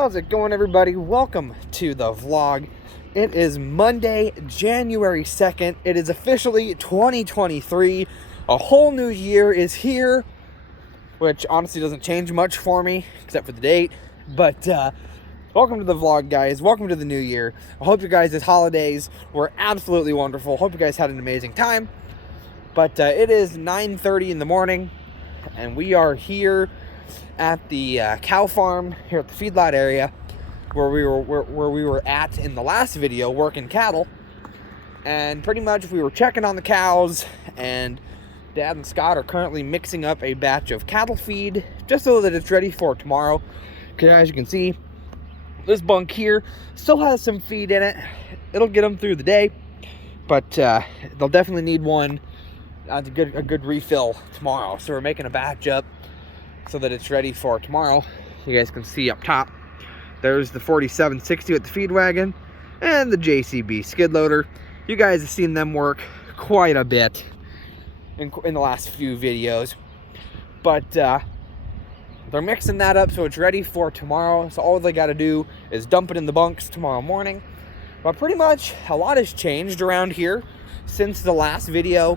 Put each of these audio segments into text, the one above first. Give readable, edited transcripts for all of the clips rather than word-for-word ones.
How's it going, everybody? Welcome to the vlog. It is Monday, January 2nd. It is officially 2023. A whole new year is here, which honestly doesn't change much for me, except for the date. But welcome to the vlog, guys. Welcome to the new year. I hope you guys' holidays were absolutely wonderful. Hope you guys had an amazing time. But it is 9:30 in the morning, and we are here at the cow farm here at the feedlot area where we were at in the last video, working cattle. And pretty much we were checking on the cows, and Dad and Scott are currently mixing up a batch of cattle feed just so that it's ready for tomorrow. Because as you can see, this bunk here still has some feed in it. It'll get them through the day, but they'll definitely need one, a good refill tomorrow. So we're making a batch up so that it's ready for tomorrow. You guys can see up top, there's the 4760 with the feed wagon and the JCB skid loader. You guys have seen them work quite a bit in the last few videos, but they're mixing that up so it's ready for tomorrow. So all they got to do is dump it in the bunks tomorrow morning. But pretty much a lot has changed around here since the last video.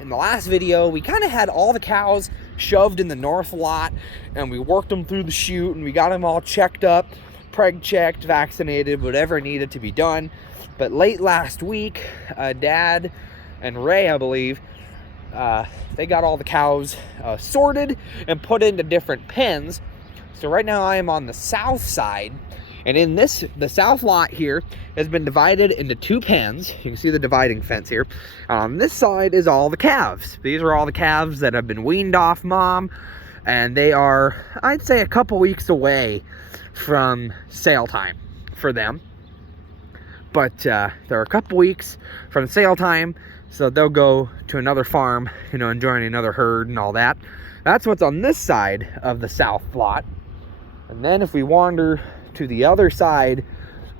In the last video, we kind of had all the cows shoved in the north lot, and we worked them through the chute, and we got them all checked up, preg checked, vaccinated, whatever needed to be done. But late last week, Dad and Ray, I believe, they got all the cows sorted and put into different pens. So right now I am on the south side, and in the south lot here has been divided into two pens. You can see the dividing fence here. On this side is all the calves. These are all the calves that have been weaned off mom, and they are, I'd say, a couple weeks away from sale time for them. But they're a couple weeks from sale time, so they'll go to another farm, you know, enjoying another herd and all that. That's what's on this side of the south lot. And then if we wander to the other side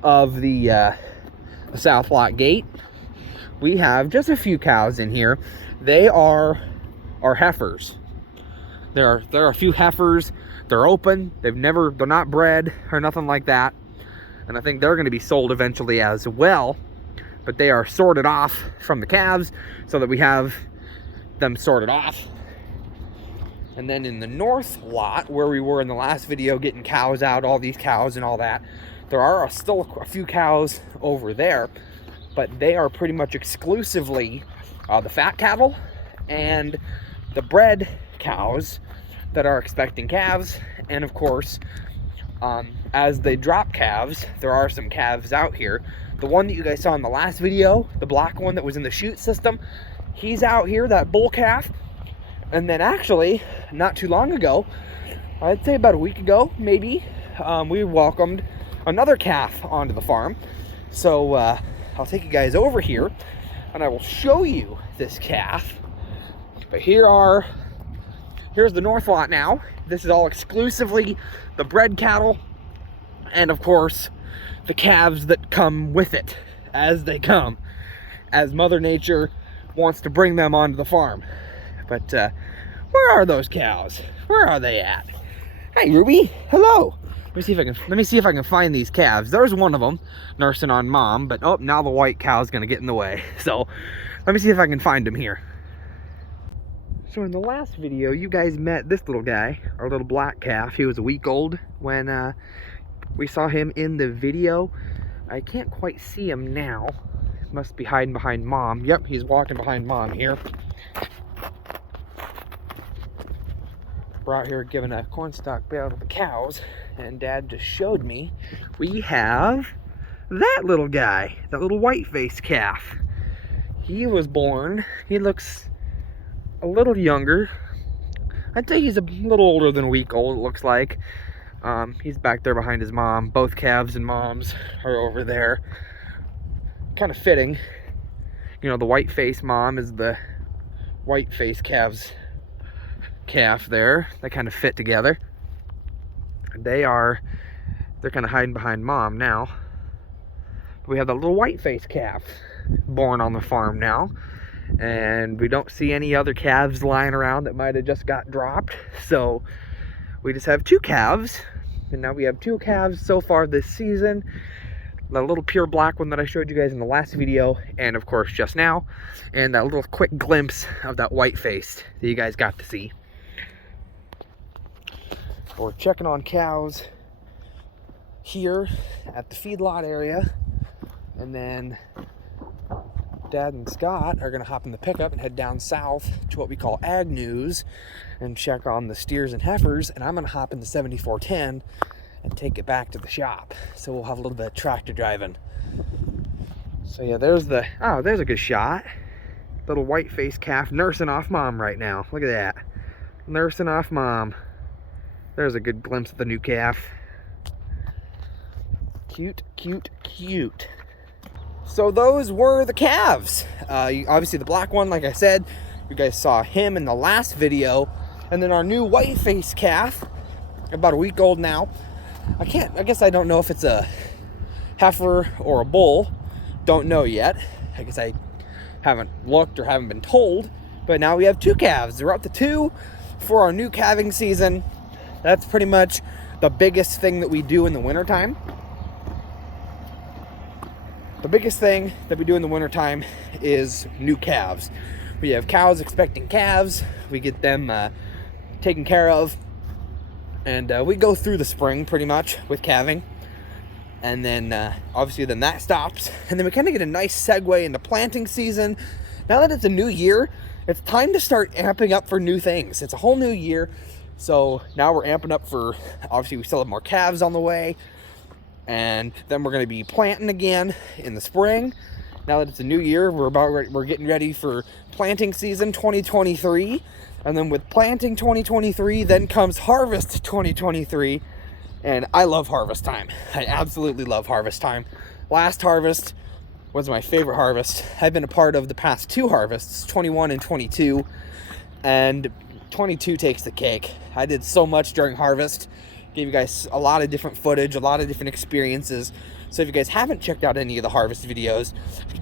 of the south lot gate, we have just a few cows in here. They are our heifers. There are a few heifers. They're open. They're not bred or nothing like that. And I think they're going to be sold eventually as well. But they are sorted off from the calves so that we have them sorted off. And then in the north lot, where we were in the last video getting cows out, all these cows and all that, there are still a few cows over there, but they are pretty much exclusively the fat cattle and the bred cows that are expecting calves. And of course, as they drop calves, there are some calves out here. The one that you guys saw in the last video, the black one that was in the chute system, he's out here, that bull calf. And then actually, not too long ago, I'd say about a week ago, maybe, we welcomed another calf onto the farm. So I'll take you guys over here and I will show you this calf. But here's the north lot now. This is all exclusively the bred cattle, and of course the calves that come with it as they come, as Mother Nature wants to bring them onto the farm. But where are those cows? Where are they at? Hey, Ruby. Hello. Let me see if I can find these calves. There's one of them nursing on mom, but oh, now the white cow's gonna get in the way. So let me see if I can find him here. So in the last video, you guys met this little guy, our little black calf. He was a week old when we saw him in the video. I can't quite see him now. He must be hiding behind mom. Yep, he's walking behind mom here. We're out here giving a cornstalk bale to the cows, and Dad just showed me we have that little guy, that little white-faced calf. He was born, he looks a little younger. I'd say he's a little older than a week old, it looks like. He's back there behind his mom. Both calves and moms are over there. Kind of fitting. You know, the white-faced mom is the white-faced calf there. They kind of fit together. They're kind of hiding behind mom now. We have the little white-faced calf born on the farm now, and we don't see any other calves lying around that might have just got dropped. So we just have two calves And now we have 2 calves so far this season. The little pure black one that I showed you guys in the last video, and of course just now, and that little quick glimpse of that white-faced that you guys got to see. We're checking on cows here at the feedlot area, and then Dad and Scott are gonna hop in the pickup and head down south to what we call Ag News and check on the steers and heifers, and I'm gonna hop in the 7410 and take it back to the shop. So we'll have a little bit of tractor driving. So yeah, there's a good shot. Little white-faced calf nursing off mom right now. Look at that. Nursing off mom. There's a good glimpse of the new calf. Cute, cute, cute. So those were the calves. Obviously the black one, like I said, you guys saw him in the last video. And then our new white-faced calf, about a week old now. I guess I don't know if it's a heifer or a bull. Don't know yet. I guess I haven't looked or haven't been told. But now we have 2 calves. We're up to 2 for our new calving season. That's pretty much the biggest thing that we do in the wintertime. The biggest thing that we do in the wintertime is new calves. We have cows expecting calves. We get them taken care of. And we go through the spring pretty much with calving. And then obviously then that stops. And then we kind of get a nice segue into planting season. Now that it's a new year, it's time to start amping up for new things. It's a whole new year. So now we're amping up for, obviously we still have more calves on the way. And then we're going to be planting again in the spring. Now that it's a new year, we're getting ready for planting season 2023. And then with planting 2023, then comes harvest 2023. And I love harvest time. I absolutely love harvest time. Last harvest was my favorite harvest. I've been a part of the past 2 harvests, 21 and 22. And 22 takes the cake. I did so much during harvest. Gave you guys a lot of different footage, a lot of different experiences. So if you guys haven't checked out any of the harvest videos,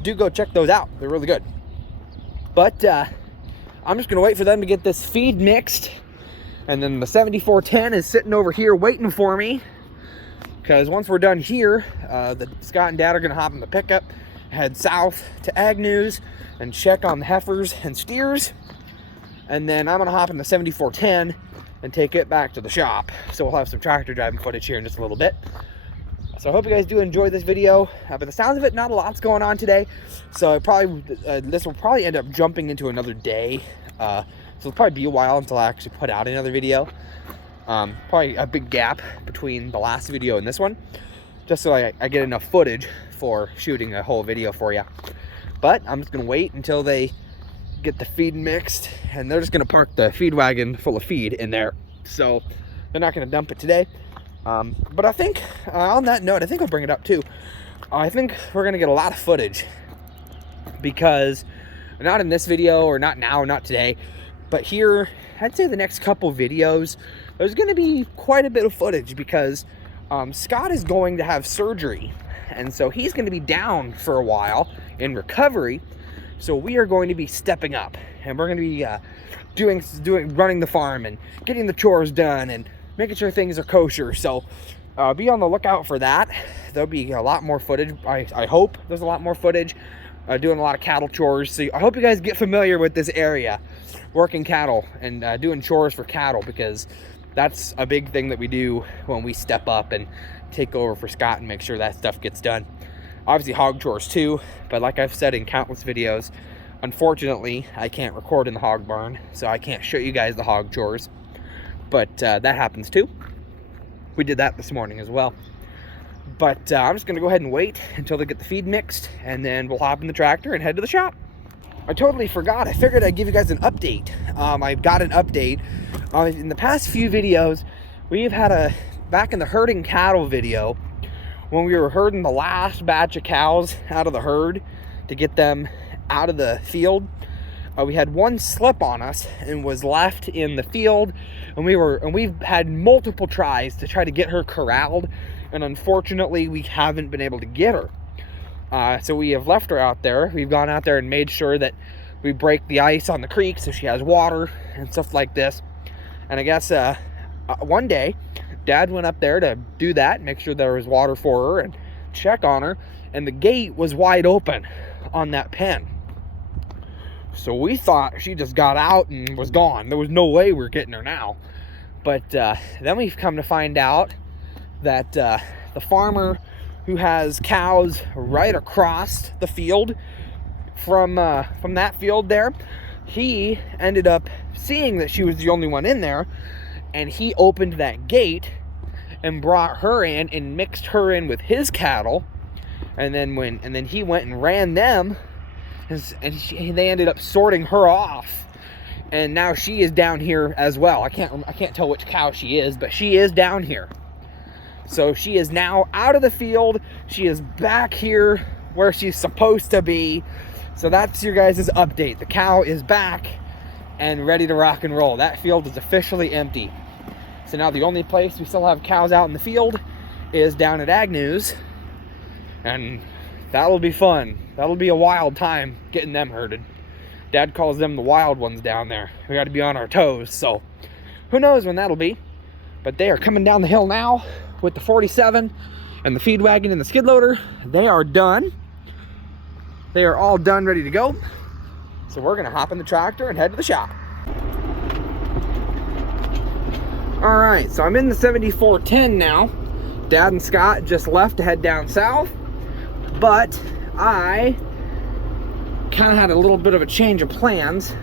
do go check those out. They're really good. But I'm just gonna wait for them to get this feed mixed. And then the 7410 is sitting over here waiting for me. Because once we're done here, Scott and Dad are gonna hop in the pickup, head south to Ag News and check on the heifers and steers. And then I'm gonna hop in the 7410 and take it back to the shop. So we'll have some tractor driving footage here in just a little bit. So I hope you guys do enjoy this video. But the sounds of it, not a lot's going on today. So this will probably end up jumping into another day. So it'll probably be a while until I actually put out another video. Probably a big gap between the last video and this one. Just so I get enough footage for shooting a whole video for you. But I'm just gonna wait until they get the feed mixed, and they're just gonna park the feed wagon full of feed in there, so they're not gonna dump it today. But I think on that note, I think I'll bring it up too. I think we're gonna get a lot of footage, because not in this video, or not now, not today, but here, I'd say the next couple videos, there's gonna be quite a bit of footage, because Scott is going to have surgery, and so he's gonna be down for a while in recovery. So we are going to be stepping up, and we're going to be running the farm and getting the chores done and making sure things are kosher. So be on the lookout for that. There'll be a lot more footage. I hope there's a lot more footage. Doing a lot of cattle chores. So I hope you guys get familiar with this area, working cattle and doing chores for cattle, because that's a big thing that we do when we step up and take over for Scott and make sure that stuff gets done. Obviously hog chores too, but like I've said in countless videos, unfortunately I can't record in the hog barn, so I can't show you guys the hog chores, but that happens too. We did that this morning as well. But I'm just gonna go ahead and wait until they get the feed mixed, and then we'll hop in the tractor and head to the shop. I totally forgot. I figured I'd give you guys an update. I've got an update. In the past few videos, we've had back in the herding cattle video, when we were herding the last batch of cows out of the herd to get them out of the field, we had one slip on us and was left in the field, and we've had multiple tries to try to get her corralled, and unfortunately we haven't been able to get her. So we have left her out there. We've gone out there and made sure that we break the ice on the creek so she has water and stuff like this. And I guess one day, Dad went up there to do that, make sure there was water for her and check on her, and the gate was wide open on that pen. So we thought she just got out and was gone. There was no way we were getting her now. But then we've come to find out that the farmer who has cows right across the field from that field there, he ended up seeing that she was the only one in there, and he opened that gate and brought her in and mixed her in with his cattle, and then he went and ran them, and they ended up sorting her off, and now she is down here as well. I can't tell which cow she is, but she is down here. So she is now out of the field. She is back here where she's supposed to be. So that's your guys' update. The cow is back and ready to rock and roll. That field is officially empty. So now the only place we still have cows out in the field is down at Agnew's, and that'll be fun. That'll be a wild time getting them herded. Dad calls them the wild ones down there. We got to be on our toes, so who knows when that'll be. But they are coming down the hill now with the 47 and the feed wagon and the skid loader. They are done. They are all done, ready to go. So we're gonna hop in the tractor and head to the shop. All right, so I'm in the 7410 now. Dad and Scott just left to head down south, but I kind of had a little bit of a change of plans.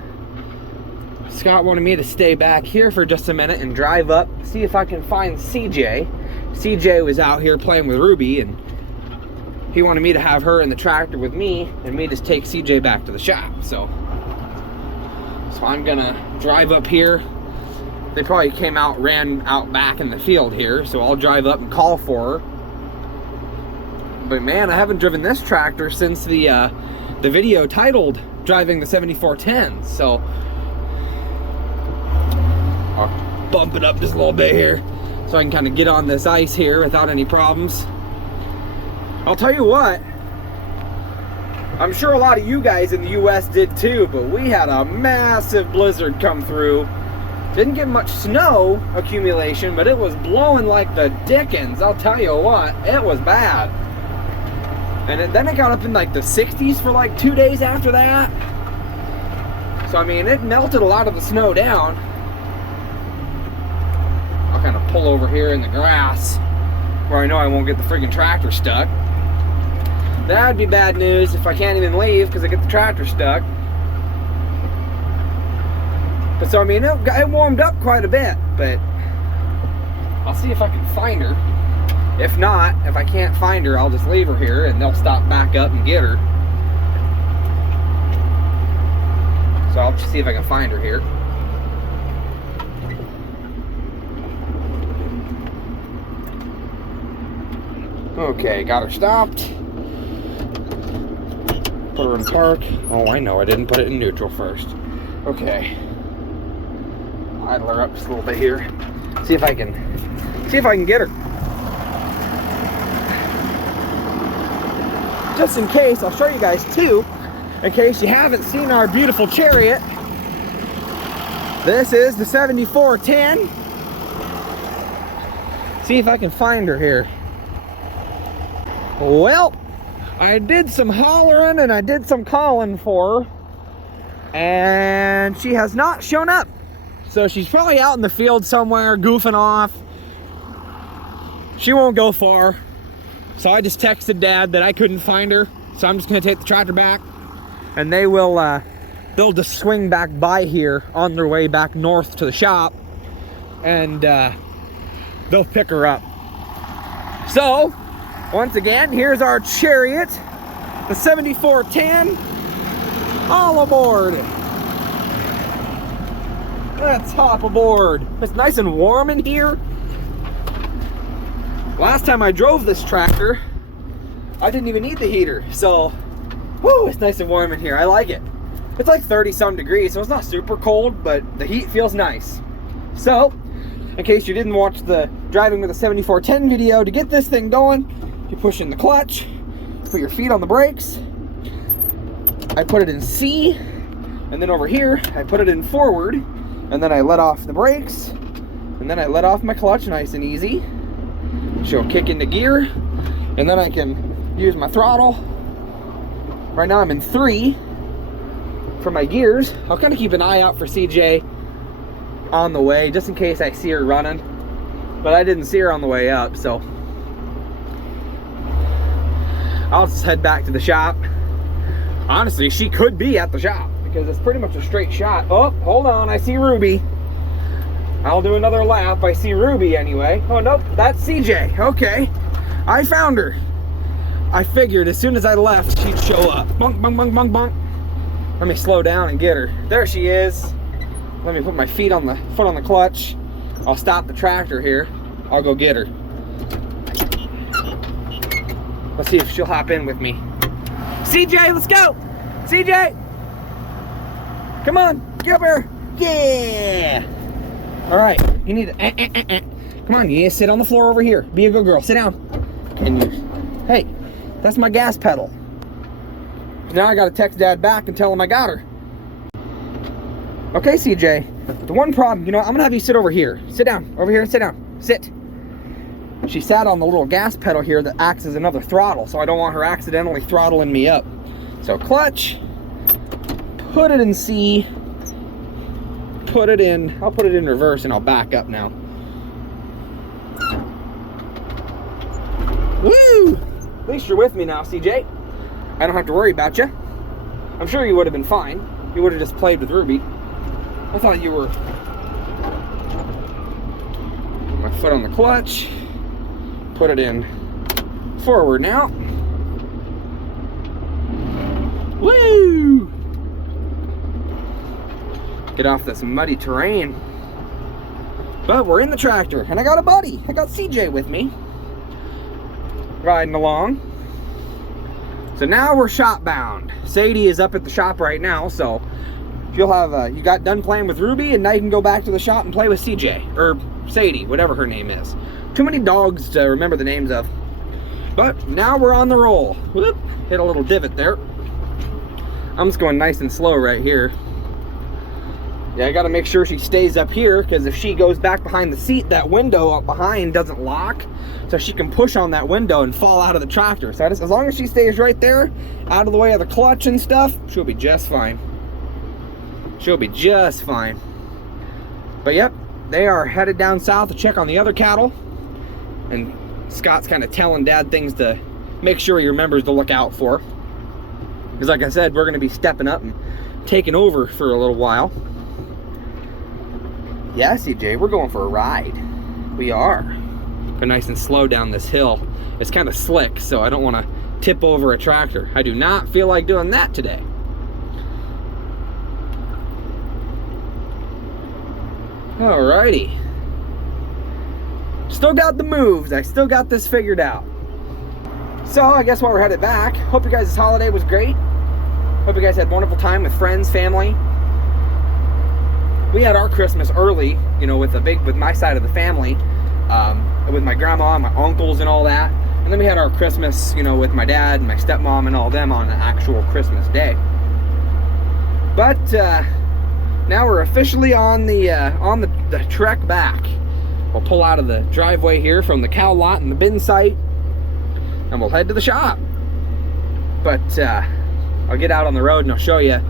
Scott wanted me to stay back here for just a minute and drive up, see if I can find CJ. CJ was out here playing with Ruby, and he wanted me to have her in the tractor with me and me just take CJ back to the shop. So I'm gonna drive up here. They probably ran out back in the field here, so I'll drive up and call for her. But man, I haven't driven this tractor since the video titled Driving the 7410, so I'll bump it up just a little bit here so I can kind of get on this ice here without any problems. I'll tell you what, I'm sure a lot of you guys in the US did too, but we had a massive blizzard come through. Didn't get much snow accumulation, but it was blowing like the dickens. I'll tell you what, it was bad. And then it got up in like the 60s for like 2 days after that. So I mean, it melted a lot of the snow down. I'll kind of pull over here in the grass where I know I won't get the friggin' tractor stuck. That'd be bad news if I can't even leave because I get the tractor stuck. But so I mean, it warmed up quite a bit, but I'll see if I can find her. If not, if I can't find her, I'll just leave her here and they'll stop back up and get her. So I'll just see if I can find her here. Okay, got her stopped. Put her in park. Oh, I know, I didn't put it in neutral first. Okay. Idle her up just a little bit here. See if I can get her. Just in case, I'll show you guys too, in case you haven't seen our beautiful Chariot. This is the 7410. See if I can find her here. Well, I did some hollering and I did some calling for her, and she has not shown up. So she's probably out in the field somewhere goofing off. She won't go far. So I just texted Dad that I couldn't find her. So I'm just gonna take the tractor back, and they'll just swing back by here on their way back north to the shop, and they'll pick her up. So once again, here's our Chariot, the 7410. All aboard. Let's hop aboard. It's nice and warm in here. Last time I drove this tractor, I didn't even need the heater. So, whoo, it's nice and warm in here. I like it. It's like 30 some degrees, so it's not super cold, but the heat feels nice. So, in case you didn't watch the Driving with a 7410 video, to get this thing going, you push in the clutch, put your feet on the brakes. I put it in C, and then over here, I put it in forward, and then I let off the brakes, and and then I let off my clutch nice and easy. She'll kick into gear, and then I can use my throttle. Right now I'm in 3 for my gears. I'll kind of keep an eye out for CJ on the way, just in case I see her running. But I didn't see her on the way up, so I'll just head back to the shop. Honestly, she could be at the shop because it's pretty much a straight shot. Oh, hold on, I see Ruby. I'll do another lap. I see Ruby anyway. Oh, nope, that's CJ. Okay, I found her. I figured as soon as I left, she'd show up. Bunk, bunk, bunk, bunk, bunk. Let me slow down and get her. There she is. Let me put my foot on the clutch. I'll stop the tractor here. I'll go get her. Let's see if she'll hop in with me. CJ, let's go. CJ, come on, get up here. Yeah. All right, you need to, come on, you need to sit on the floor over here. Be a good girl, sit down. And you, hey, that's my gas pedal. Now I gotta text Dad back and tell him I got her. Okay, CJ, the one problem, you know, I'm gonna have you sit over here. Sit down, over here and sit down, sit. She sat on the little gas pedal here that acts as another throttle, so I don't want her accidentally throttling me up. So clutch, put it in C, put it in, I'll put it in reverse and I'll back up now. Woo! At least you're with me now, CJ. I don't have to worry about you. I'm sure you would have been fine. You would have just played with Ruby. I thought you were. Put my foot on the clutch. Put it in forward now. Woo! Get off this muddy terrain. But we're in the tractor, and I got a buddy. I got CJ with me, riding along. So now we're shop bound. Sadie is up at the shop right now, so you'll have you got done playing with Ruby, and now you can go back to the shop and play with CJ or Sadie, whatever her name is. Too many dogs to remember the names of. But now we're on the roll. Whoop, hit a little divot there. I'm just going nice and slow right here. Yeah, I gotta make sure she stays up here, because if she goes back behind the seat, that window up behind doesn't lock, so she can push on that window and fall out of the tractor. So as long as she stays right there, out of the way of the clutch and stuff, she'll be just fine. She'll be just fine. But yep, they are headed down south to check on the other cattle. And Scott's kind of telling Dad things to make sure he remembers to look out for. Because like I said, we're going to be stepping up and taking over for a little while. Yeah, CJ, we're going for a ride. We are. Go nice and slow down this hill. It's kind of slick, so I don't want to tip over a tractor. I do not feel like doing that today. Alrighty. Still got the moves. I still got this figured out. So I guess while we're headed back, hope you guys' holiday was great. Hope you guys had a wonderful time with friends, family. We had our Christmas early, you know, with my side of the family, with my grandma and my uncles and all that. And then we had our Christmas, you know, with my dad and my stepmom and all them on the actual Christmas day. But now we're officially on the trek back. We'll pull out of the driveway here from the cow lot and the bin site, and we'll head to the shop. But I'll get out on the road and I'll show you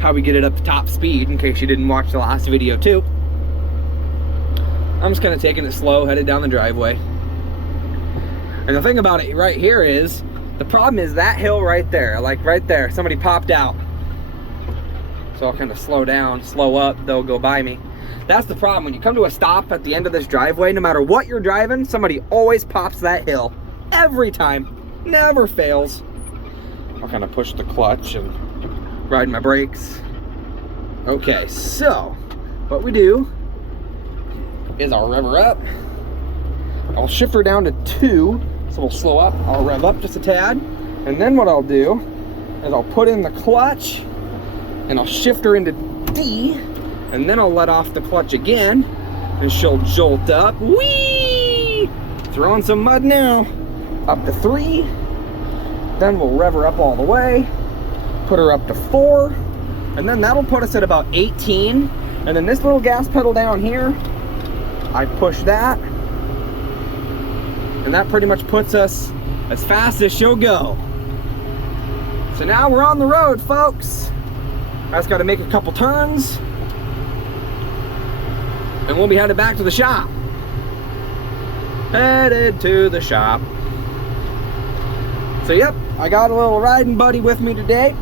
how we get it up to top speed, in case you didn't watch the last video too. I'm just kind of taking it slow, headed down the driveway. And the thing about it right here is, the problem is that hill right there, like right there, somebody popped out. So I'll kind of slow down, slow up, they'll go by me. That's the problem. When you come to a stop at the end of this driveway, no matter what you're driving, somebody always pops that hill. Every time. Never fails. I'll kind of push the clutch and ride my brakes. Okay, so what we do is I'll rev her up. I'll shift her down to 2, so we'll slow up. I'll rev up just a tad. And then what I'll do is I'll put in the clutch and I'll shift her into D. And then I'll let off the clutch again, and she'll jolt up. Whee! Throwing some mud now. Up to 3. Then we'll rev her up all the way. Put her up to 4. And then that'll put us at about 18. And then this little gas pedal down here, I push that, and that pretty much puts us as fast as she'll go. So now we're on the road, folks. I just got to make a couple turns, and we'll be headed back to the shop. Headed to the shop. So yep, I got a little riding buddy with me today.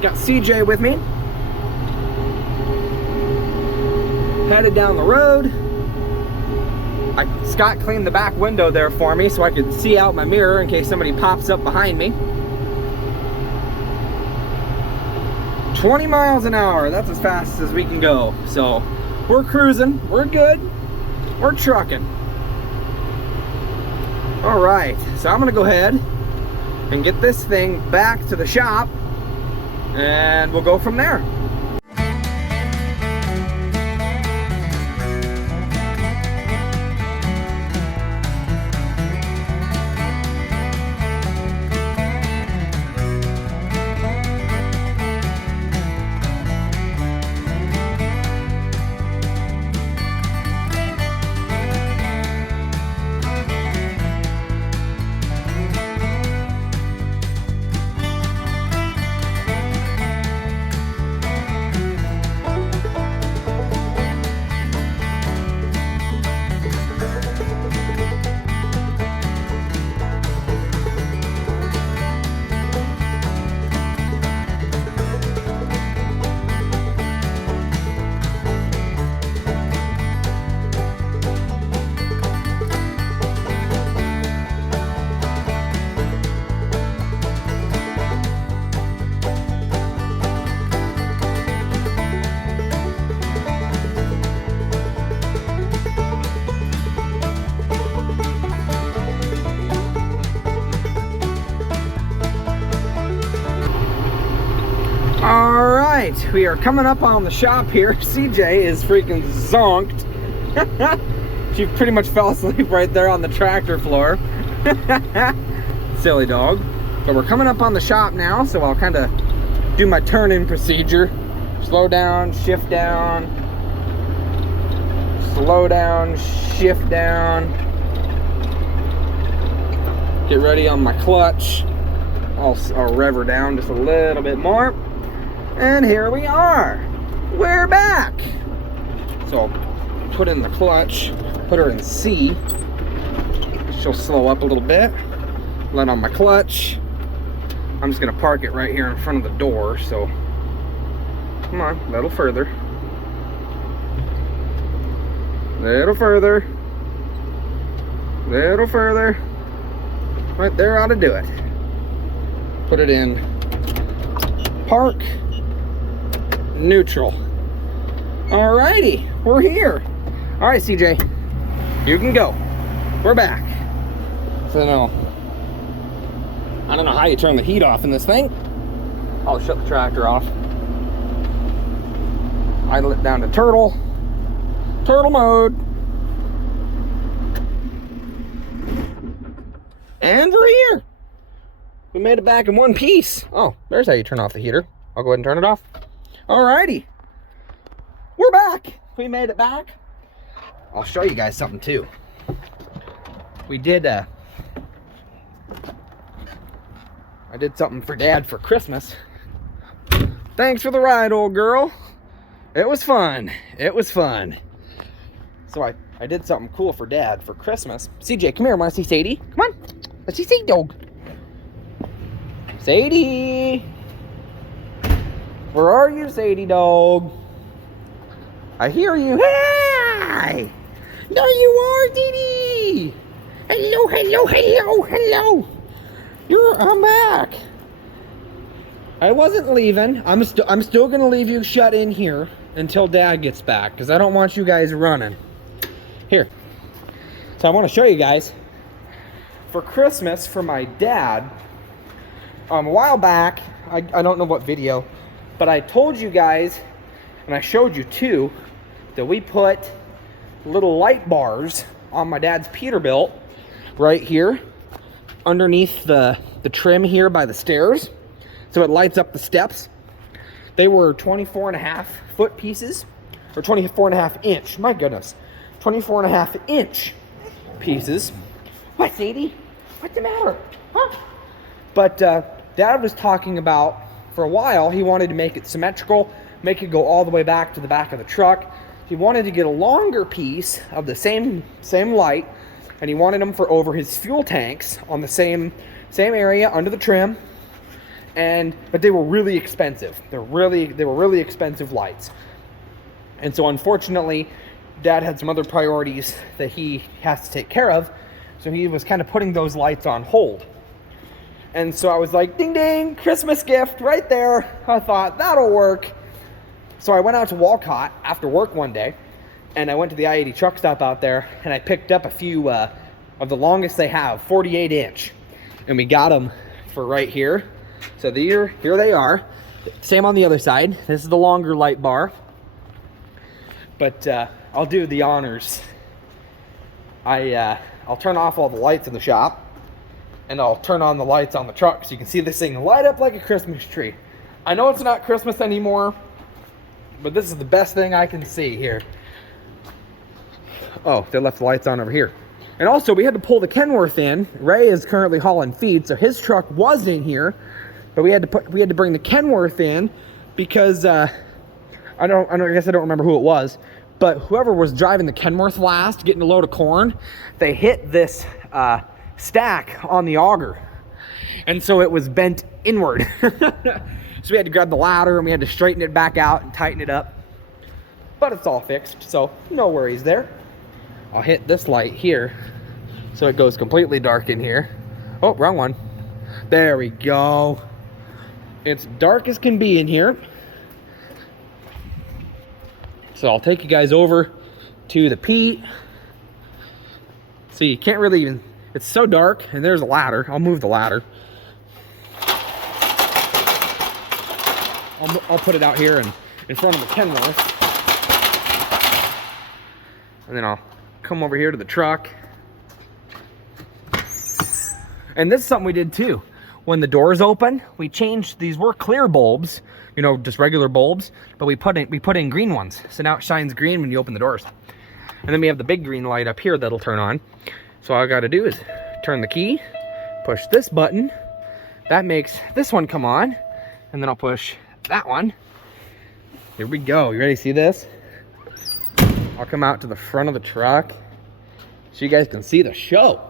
Got CJ with me. Headed down the road. Scott cleaned the back window there for me so I could see out my mirror in case somebody pops up behind me. 20 miles an hour, that's as fast as we can go. So we're cruising, we're good, we're trucking. All right, so I'm gonna go ahead and get this thing back to the shop, and we'll go from there. Alright, we are coming up on the shop here. CJ is freaking zonked. She pretty much fell asleep right there on the tractor floor. Silly dog. So we're coming up on the shop now, so I'll kind of do my turn-in procedure. Slow down, shift down. Slow down, shift down. Get ready on my clutch. I'll rev her down just a little bit more. And here we are. We're back. So put in the clutch, put her in C. She'll slow up a little bit. Let on my clutch. I'm just gonna park it right here in front of the door, so come on, a little further. Little further. Little further. Right there ought to do it. Put it in park. Neutral. Alrighty, we're here. Alright, CJ, you can go. We're back. So now, I don't know how you turn the heat off in this thing. I'll shut the tractor off. Idle it down to turtle mode. And we're here. We made it back in one piece. Oh, there's how you turn off the heater. I'll go ahead and turn it off. Alrighty, we're back. We made it back. I'll show you guys something too. We did I did something for Dad for Christmas. Thanks for the ride, old girl. It was fun. It was fun. So I did something cool for Dad for Christmas. CJ, come here. Want to see Sadie? Come on. Let's see Sadie, dog. Sadie. Where are you, Sadie dog? I hear you. Hi! There you are, Dee. Hello, hello, hello, hello. I'm back. I wasn't leaving. I'm still gonna leave you shut in here until Dad gets back, because I don't want you guys running. Here. So I want to show you guys. For Christmas, for my dad, a while back, I don't know what video, but I told you guys, and I showed you too, that we put little light bars on my dad's Peterbilt right here underneath the trim here by the stairs, so it lights up the steps. They were 24.5 foot pieces, or 24.5 inch, my goodness, 24.5-inch pieces. What, Sadie? What's the matter? Huh? But Dad was talking about, for a while, he wanted to make it symmetrical, make it go all the way back to the back of the truck. He wanted to get a longer piece of the same light, and he wanted them for over his fuel tanks on the same area under the trim. But they were really expensive. They were really expensive lights. And so unfortunately, Dad had some other priorities that he has to take care of. So he was kind of putting those lights on hold. And so I was like, ding ding, Christmas gift right there. I thought that'll work. So I went out to Walcott after work one day, and I went to the I-80 truck stop out there, and I picked up a few of the longest they have, 48-inch. And we got them for right here. So here they are. Same on the other side. This is the longer light bar. But I'll do the honors. I'll turn off all the lights in the shop, and I'll turn on the lights on the truck so you can see this thing light up like a Christmas tree. I know it's not Christmas anymore, but this is the best thing I can see here. Oh, they left the lights on over here. And also, we had to pull the Kenworth in. Ray is currently hauling feed, so his truck was in here, but we had to bring the Kenworth in because I guess I don't remember who it was, but whoever was driving the Kenworth last, getting a load of corn, they hit this stack on the auger, and so it was bent inward. So we had to grab the ladder and we had to straighten it back out and tighten it up, but it's all fixed, so no worries there. I'll hit this light here so it goes completely dark in here. Oh, wrong one. There we go. It's dark as can be in here. So I'll take you guys over to the peat. See, you can't really even, it's so dark, and there's a ladder. I'll move the ladder. I'll put it out here in front of the Kenworth. And then I'll come over here to the truck. And this is something we did too. When the doors open, we changed, these were clear bulbs, you know, just regular bulbs, but we put in green ones. So now it shines green when you open the doors. And then we have the big green light up here that'll turn on. So all I gotta do is turn the key, push this button, that makes this one come on, and then I'll push that one. Here we go. You ready to see this? I'll come out to the front of the truck so you guys can see the show.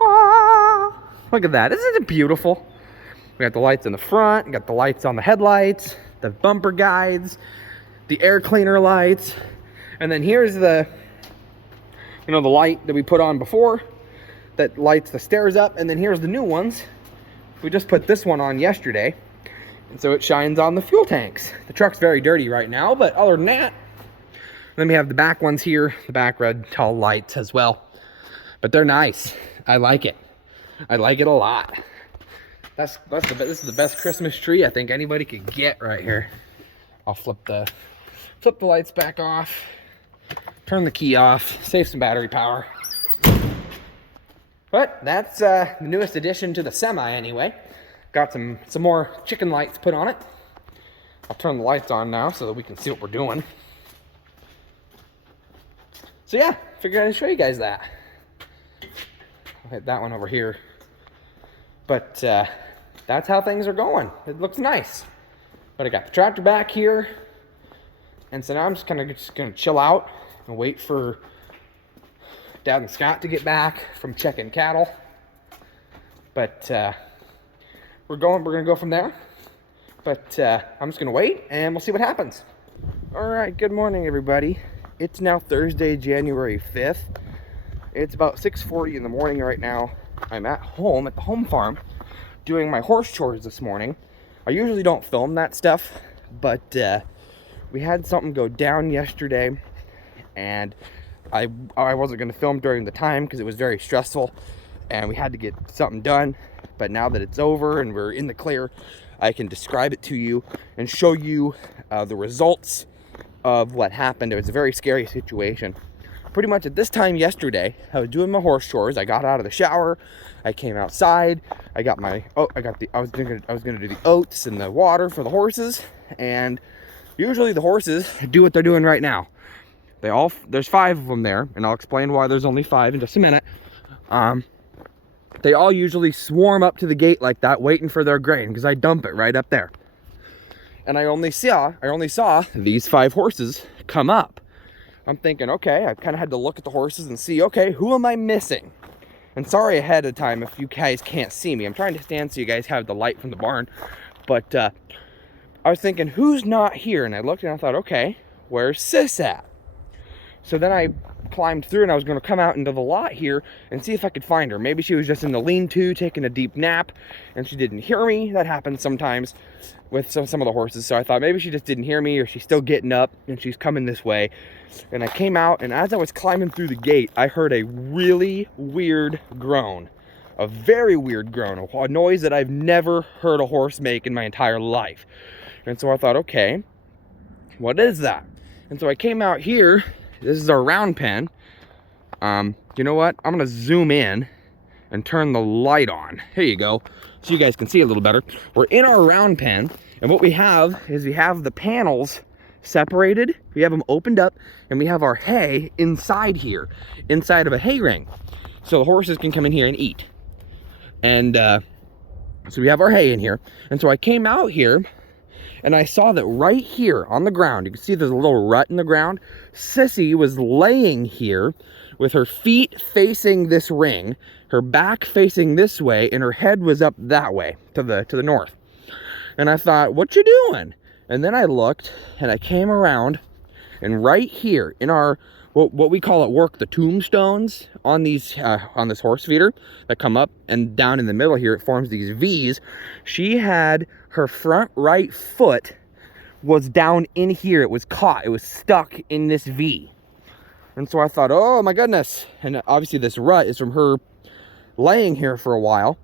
Ah, look at that. Isn't it beautiful? We got the lights in the front, we got the lights on the headlights, the bumper guides, the air cleaner lights, and then here's the, you know, the light that we put on before that lights the stairs up, and then here's the new ones. We just put this one on yesterday, and so it shines on the fuel tanks. The truck's very dirty right now, but other than that, then we have the back ones here, the back red tall lights as well. But they're nice. I like it. I like it a lot. This is the best Christmas tree I think anybody could get right here. I'll flip the lights back off, turn the key off, save some battery power. But that's the newest addition to the semi anyway. Got some more chicken lights put on it. I'll turn the lights on now so that we can see what we're doing. So yeah, figured I'd show you guys that. I'll hit that one over here. But that's how things are going. It looks nice. But I got the tractor back here. And so now I'm just gonna chill out and wait for Dad and Scott to get back from checking cattle. But we're gonna go from there. But I'm just gonna wait and we'll see what happens. All right, good morning everybody. It's now Thursday, January 5th. It's about 6:40 in the morning right now. I'm at home at the home farm doing my horse chores this morning. I usually don't film that stuff, but we had something go down yesterday, and I wasn't going to film during the time because it was very stressful, and we had to get something done. But now that it's over and we're in the clear, I can describe it to you and show you the results of what happened. It was a very scary situation. Pretty much at this time yesterday, I was doing my horse chores. I got out of the shower, I came outside, I was gonna do the oats and the water for the horses, and usually the horses do what they're doing right now. There's 5 of them there, and I'll explain why there's only 5 in just a minute. They all usually swarm up to the gate like that, waiting for their grain, because I dump it right up there. And I only saw these 5 horses come up. I'm thinking, okay, I kind of had to look at the horses and see, okay, who am I missing? And sorry ahead of time if you guys can't see me. I'm trying to stand so you guys have the light from the barn. But I was thinking, who's not here? And I looked and I thought, okay, where's Sis at? So then I climbed through and I was going to come out into the lot here and see if I could find her. Maybe she was just in the lean-to taking a deep nap and she didn't hear me. That happens sometimes with some of the horses. So I thought maybe she just didn't hear me, or she's still getting up and she's coming this way. And I came out, and as I was climbing through the gate, I heard a really weird groan. A very weird groan. A noise that I've never heard a horse make in my entire life. And so I thought, okay, what is that? And so I came out here. This is our round pen. You know what? I'm gonna zoom in and turn the light on. Here you go, so you guys can see a little better. We're in our round pen, and what we have is we have the panels separated. We have them opened up, and we have our hay inside here, inside of a hay ring, so the horses can come in here and eat. And so we have our hay in here. And so I came out here, and I saw that right here on the ground, you can see there's a little rut in the ground. Sissy was laying here with her feet facing this ring, her back facing this way, and her head was up that way to the north. And I thought, what you doing? And then I looked, and I came around, and right here in our what we call at work the tombstones on these on this horse feeder that come up, and down in the middle here it forms these V's. She had her front right foot was down in here. It was caught. It was stuck in this V. And so I thought, oh my goodness. And obviously this rut is from her laying here for a while.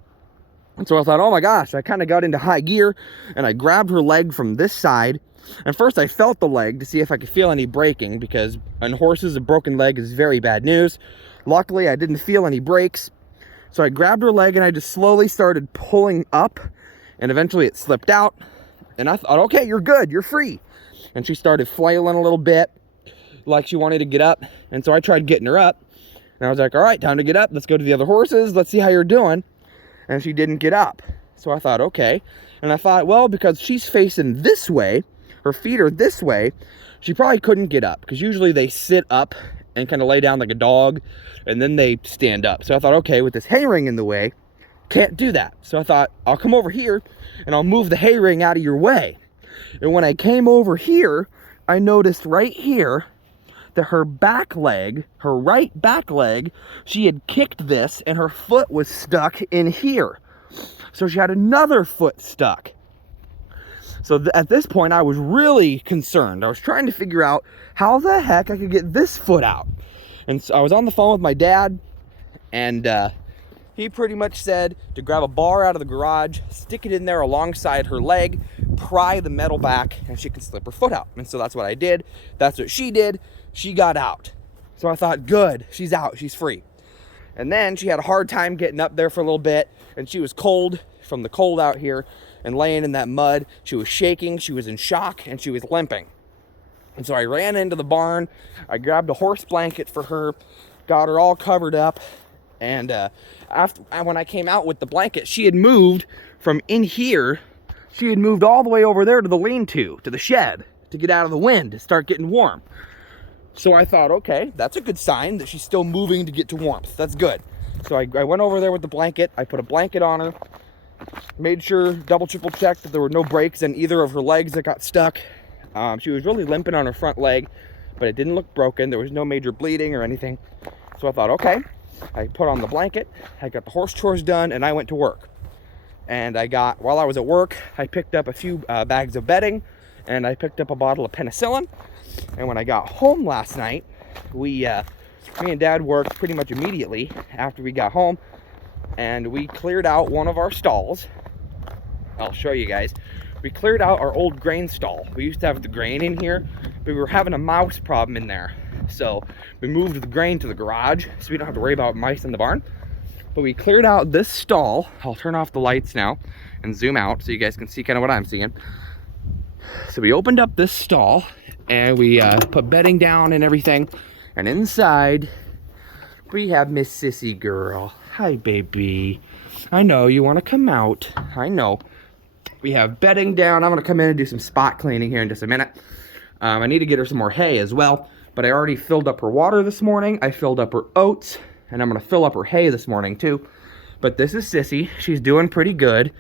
And so I thought, oh my gosh. I kind of got into high gear, and I grabbed her leg from this side. And first I felt the leg to see if I could feel any breaking, because on horses a broken leg is very bad news. Luckily I didn't feel any breaks. So I grabbed her leg and I just slowly started pulling up, and eventually it slipped out. And I thought, okay, you're good, you're free. And she started flailing a little bit like she wanted to get up. And so I tried getting her up, and I was like, all right, time to get up. Let's go to the other horses. Let's see how you're doing. And she didn't get up. So I thought, okay. And I thought, well, because she's facing this way, her feet are this way, she probably couldn't get up, because usually they sit up and kind of lay down like a dog, and then they stand up. So I thought, okay, with this hay ring in the way, can't do that. So I thought, I'll come over here and I'll move the hay ring out of your way. And when I came over here, I noticed right here that her back leg, her right back leg, she had kicked this and her foot was stuck in here. So she had another foot stuck. So at this point, I was really concerned. I was trying to figure out how the heck I could get this foot out. And so I was on the phone with my dad, and he pretty much said to grab a bar out of the garage, stick it in there alongside her leg, pry the metal back, and she can slip her foot out. And so that's what I did. That's what she did. She got out. So I thought, good, she's out, she's free. And then she had a hard time getting up there for a little bit, and she was cold from the cold out here and laying in that mud. She was shaking, she was in shock, and she was limping. And so I ran into the barn, I grabbed a horse blanket for her, got her all covered up, and when I came out with the blanket, she had moved from in here, she had moved all the way over there to the lean-to, to the shed, to get out of the wind, to start getting warm. So I thought, okay, that's a good sign that she's still moving to get to warmth. That's good. So I went over there with the blanket, I put a blanket on her, made sure, double, triple checked that there were no breaks in either of her legs that got stuck. She was really limping on her front leg, but it didn't look broken. There was no major bleeding or anything. So I thought, okay. I put on the blanket, I got the horse chores done, and I went to work. And while I was at work, I picked up a few bags of bedding, and I picked up a bottle of penicillin. And when I got home last night, me and Dad worked pretty much immediately after we got home, and we cleared out one of our stalls. I'll show you guys. We cleared out our old grain stall. We used to have the grain in here, but we were having a mouse problem in there. So we moved the grain to the garage so we don't have to worry about mice in the barn. But we cleared out this stall. I'll turn off the lights now and zoom out so you guys can see kind of what I'm seeing. So we opened up this stall and we put bedding down and everything. And inside we have Miss Sissy girl. Hi, baby. I know you want to come out. I know. We have bedding down. I'm going to come in and do some spot cleaning here in just a minute. I need to get her some more hay as well. But I already filled up her water this morning. I filled up her oats. And I'm going to fill up her hay this morning too. But this is Sissy. She's doing pretty good.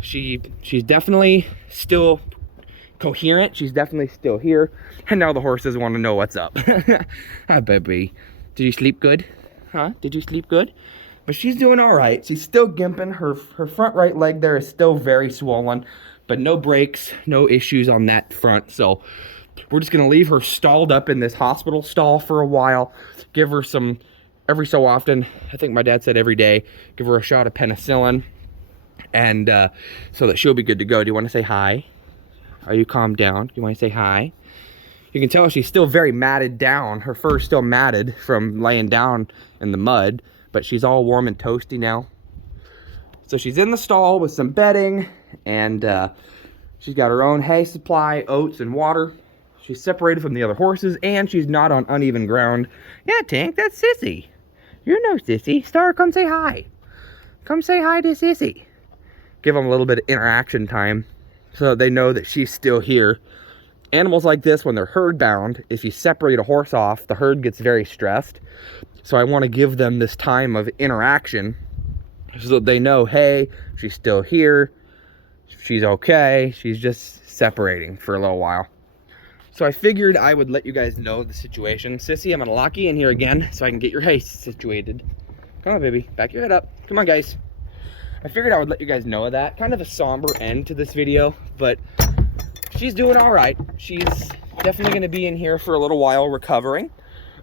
She's definitely still coherent. She's definitely still here. And now the horses want to know what's up. Hi, baby. Did you sleep good? Huh? Did you sleep good? But she's doing all right. She's still gimping. Her front right leg there is still very swollen. But no breaks, no issues on that front. So we're just going to leave her stalled up in this hospital stall for a while. Give her some, every so often, I think my dad said every day, give her a shot of penicillin. And so that she'll be good to go. Do you want to say hi? Are you calmed down? Do you want to say hi? You can tell she's still very matted down. Her fur's still matted from laying down in the mud, but she's all warm and toasty now. So she's in the stall with some bedding, and she's got her own hay supply, oats, and water. She's separated from the other horses, and she's not on uneven ground. Yeah, Tank, that's Sissy. You know Sissy. Star, come say hi. Come say hi to Sissy. Give them a little bit of interaction time so that they know that she's still here. Animals like this, when they're herd bound, if you separate a horse off, the herd gets very stressed. So I want to give them this time of interaction so that they know, hey, she's still here. She's okay. She's just separating for a little while. So I figured I would let you guys know the situation. Sissy, I'm going to lock you in here again so I can get your hay situated. Come on, baby. Back your head up. Come on, guys. I figured I would let you guys know of that. Kind of a somber end to this video, but she's doing all right. She's definitely going to be in here for a little while recovering.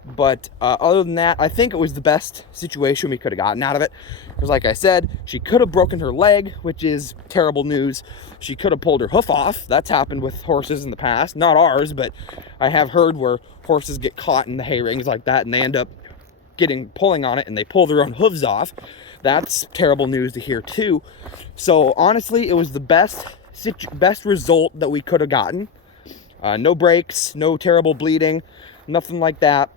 But other than that, I think it was the best situation we could have gotten out of it. Because like I said, she could have broken her leg, which is terrible news. She could have pulled her hoof off. That's happened with horses in the past. Not ours, but I have heard where horses get caught in the hay rings like that and they end up pulling on it and they pull their own hooves off. That's terrible news to hear too. So honestly, it was the best result that we could have gotten. No breaks, no terrible bleeding, nothing like that.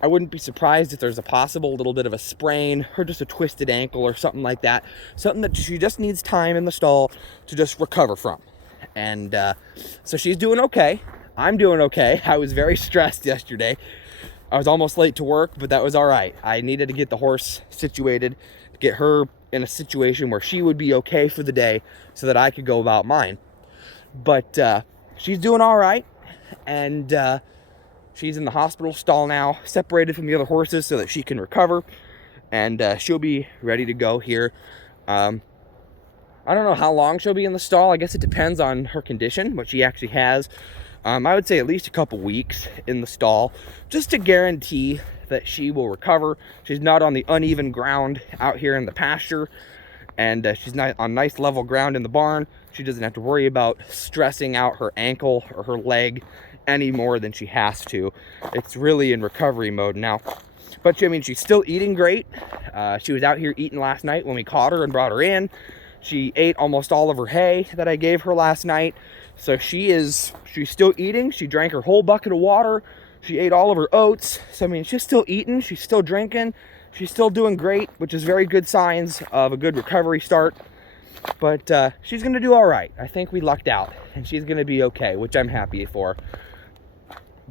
I wouldn't be surprised if there's a possible little bit of a sprain or just a twisted ankle or something like that. Something that she just needs time in the stall to just recover from. And so she's doing okay. I'm doing okay. I was very stressed yesterday. I was almost late to work, but that was all right. I needed to get the horse situated, get her in a situation where she would be okay for the day so that I could go about mine. But she's doing all right, and she's in the hospital stall now, separated from the other horses so that she can recover, and she'll be ready to go here. I don't know how long she'll be in the stall. I guess it depends on her condition, what she actually has. I would say at least a couple weeks in the stall, just to guarantee that she will recover. She's not on the uneven ground out here in the pasture, and she's not on nice level ground in the barn. She doesn't have to worry about stressing out her ankle or her leg any more than she has to. It's really in recovery mode now. But I mean, she's still eating great. She was out here eating last night when we caught her and brought her in. She ate almost all of her hay that I gave her last night. So she's still eating. She drank her whole bucket of water. She ate all of her oats. So I mean, she's still eating. She's still drinking. She's still doing great, which is very good signs of a good recovery start. But she's going to do all right. I think we lucked out, and she's going to be okay, which I'm happy for.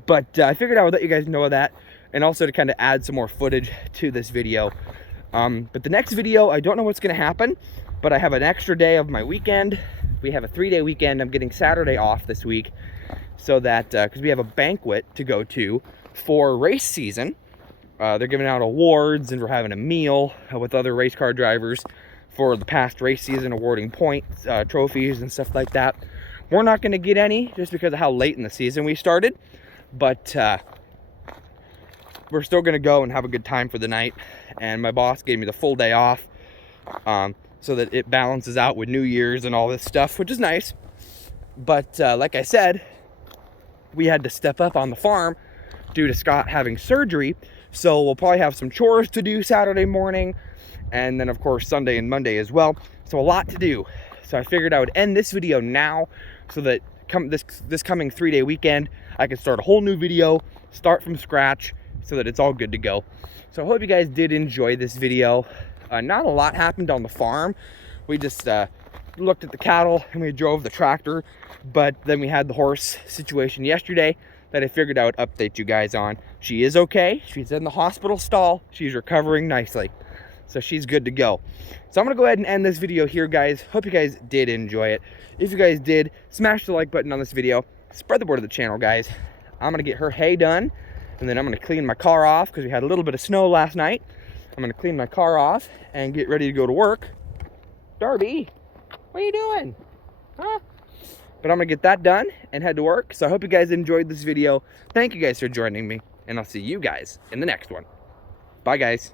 But I figured I would let you guys know of that, and also to kind of add some more footage to this video. But the next video, I don't know what's going to happen, but I have an extra day of my weekend. We have a 3-day weekend. I'm getting Saturday off this week, so that because we have a banquet to go to for race season. They're giving out awards, and we're having a meal with other race car drivers for the past race season, awarding points, trophies, and stuff like that. We're not going to get any just because of how late in the season we started, but we're still going to go and have a good time for the night. And my boss gave me the full day off so that it balances out with New Year's and all this stuff, which is nice. But like I said, we had to step up on the farm due to Scott having surgery. So we'll probably have some chores to do Saturday morning, and then of course Sunday and Monday as well. So a lot to do. So I figured I would end this video now so that this coming 3-day weekend, I can start a whole new video, start from scratch, so that it's all good to go. So I hope you guys did enjoy this video. Not a lot happened on the farm. We just looked at the cattle and we drove the tractor, but then we had the horse situation yesterday that I figured I would update you guys on. She is okay. She's in the hospital stall. She's recovering nicely, so she's good to go. So I'm gonna go ahead and end this video here, guys. Hope you guys did enjoy it. If you guys did, smash the like button on this video. Spread the word of the channel, guys. I'm gonna get her hay done, and then I'm gonna clean my car off because we had a little bit of snow last night. I'm gonna clean my car off and get ready to go to work. Darby, what are you doing? Huh? But I'm gonna get that done and head to work. So I hope you guys enjoyed this video. Thank you guys for joining me, and I'll see you guys in the next one. Bye, guys.